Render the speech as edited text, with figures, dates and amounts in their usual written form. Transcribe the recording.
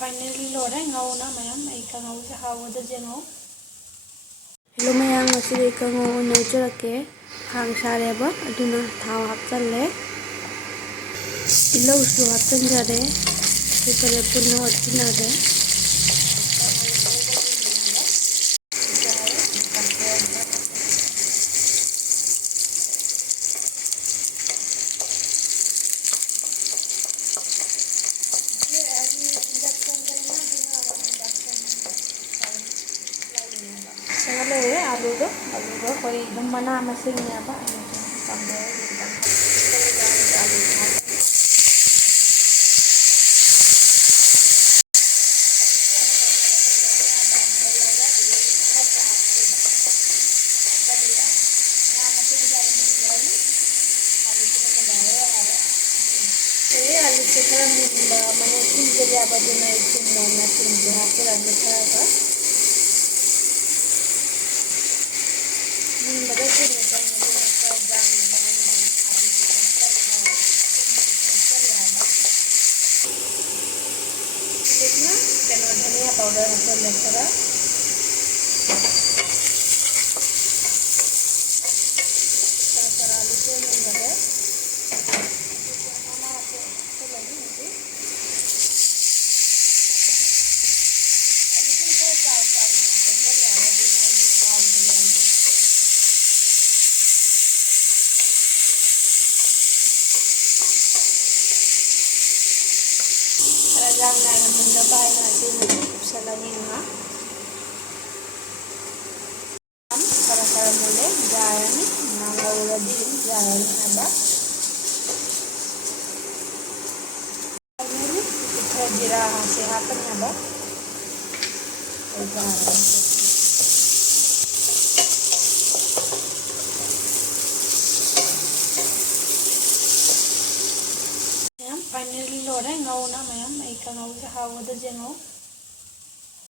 Finally लोरे ngawna mayam ay kangaw sa hawada jengo. Hello mayang masih kangaw no jarake hang sare ba aduna thaw hapchalle ilau su hapchan jare ipare punna hachina de Sangale alu do koi mana masingnya apa sambil alu sekarang mana sih jadi apa dina itu mana sih berapa lagi saya धनिया powder मसाला थोड़ा आलू से मिल Talagang nagabay natin sa langin ha. Para muli, dyan, nangawala din, dyan, haba. Muli, ito dirahan sihapan na ba? O dyan. Finally, Lore, ngawna mayam, ay kangaw sa hawada jengo.